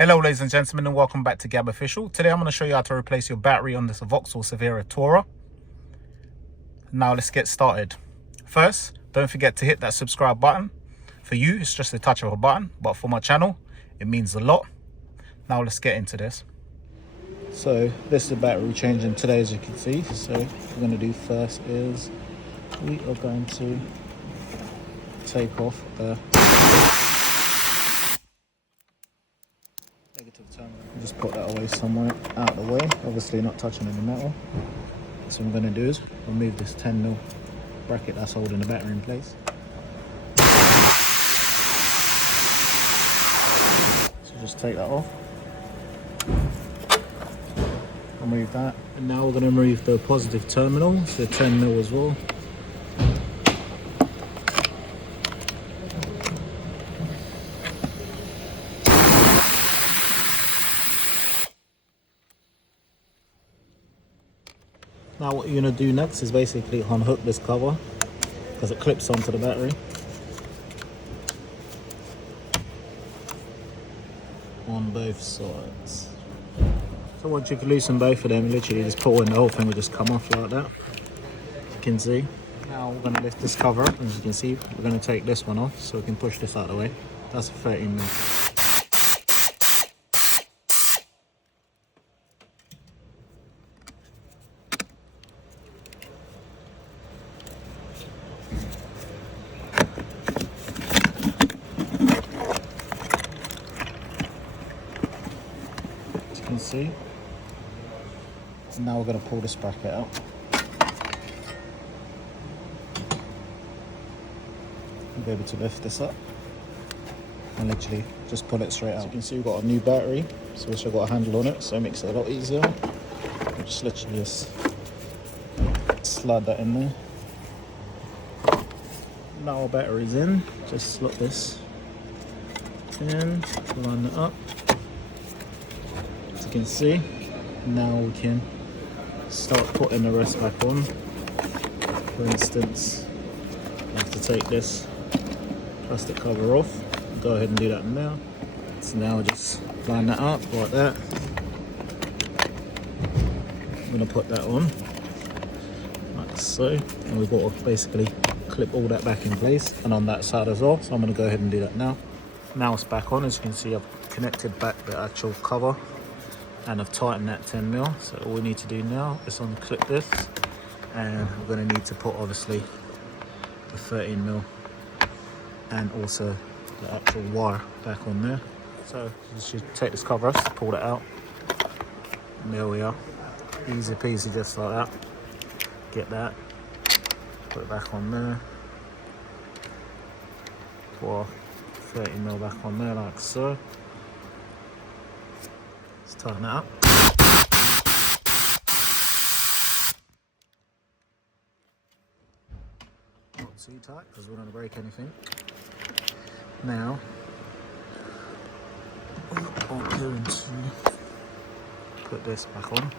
Hello ladies and gentlemen, and welcome back to Gab Official. Today I'm going to show you how to replace your battery on this Vauxhall Zafira Tourer. Now let's get started. First, don't forget to hit that subscribe button. For you, it's just a touch of a button, but for my channel, it means a lot. Now let's get into this. So this is the battery changing today, as you can see. So what we're going to do first is we are going to take off the negative terminal. Just put that away somewhere out of the way, obviously not touching any metal. So what I'm going to do is remove this 10mm bracket that's holding the battery in place. So just take that off, remove that, and now we're going to remove the positive terminal, so 10mm as well. Now what you're going to do next is basically unhook this cover because it clips onto the battery. On both sides. So once you can loosen both of them, literally just pull in, the whole thing will just come off like that. As you can see. Now we're going to lift this cover up, as you can see. We're going to take this one off so we can push this out of the way. That's a 13mm. Can see. So now we're going to pull this bracket out. We'll be able to lift this up and literally just pull it straight out. As you can see, we've got a new battery, so which I've got a handle on it, so it makes it a lot easier. We'll just literally just slide that in there. Now our battery's in, just slot this in, line it up. As you can see, now we can start putting the rest back on. For instance, I have to take this plastic cover off. Go ahead and do that now. So now just line that up like that. I'm going to put that on like so, and we've got to basically clip all that back in place, and on that side as well. So I'm going to go ahead and do that now. Now it's back on. As you can see, I've connected back the actual cover and I've tightened that 10mm. So all we need to do now is unclip this, and we're going to need to put obviously the 13mm and also the actual wire back on there. So just take this cover off, pull that out, and there we are. Easy peasy, just like that. Get that, put it back on there, put our 13mm back on there like so. Let's tighten that up. Not too tight because we don't want to break anything. Now, I'm going to put this back on,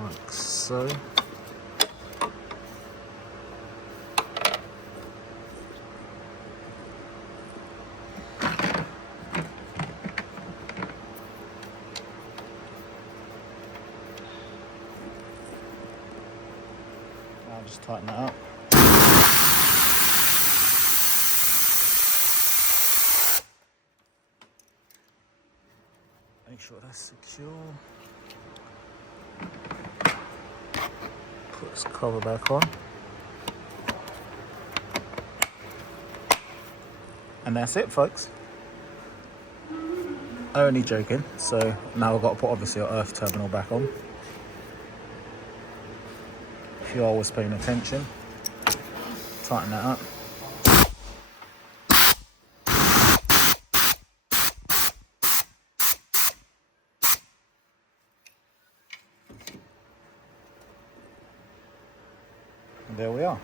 like so. I'll just tighten that up. Make sure that's secure. Put this cover back on. And that's it, folks. Only joking. So now we've got to put obviously our earth terminal back on. If you're always paying attention, tighten that up. And there we are.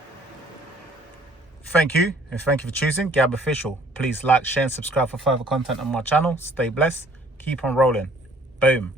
Thank you, and thank you for choosing Gab Official. Please like, share, and subscribe for further content on my channel. Stay blessed. Keep on rolling. Boom.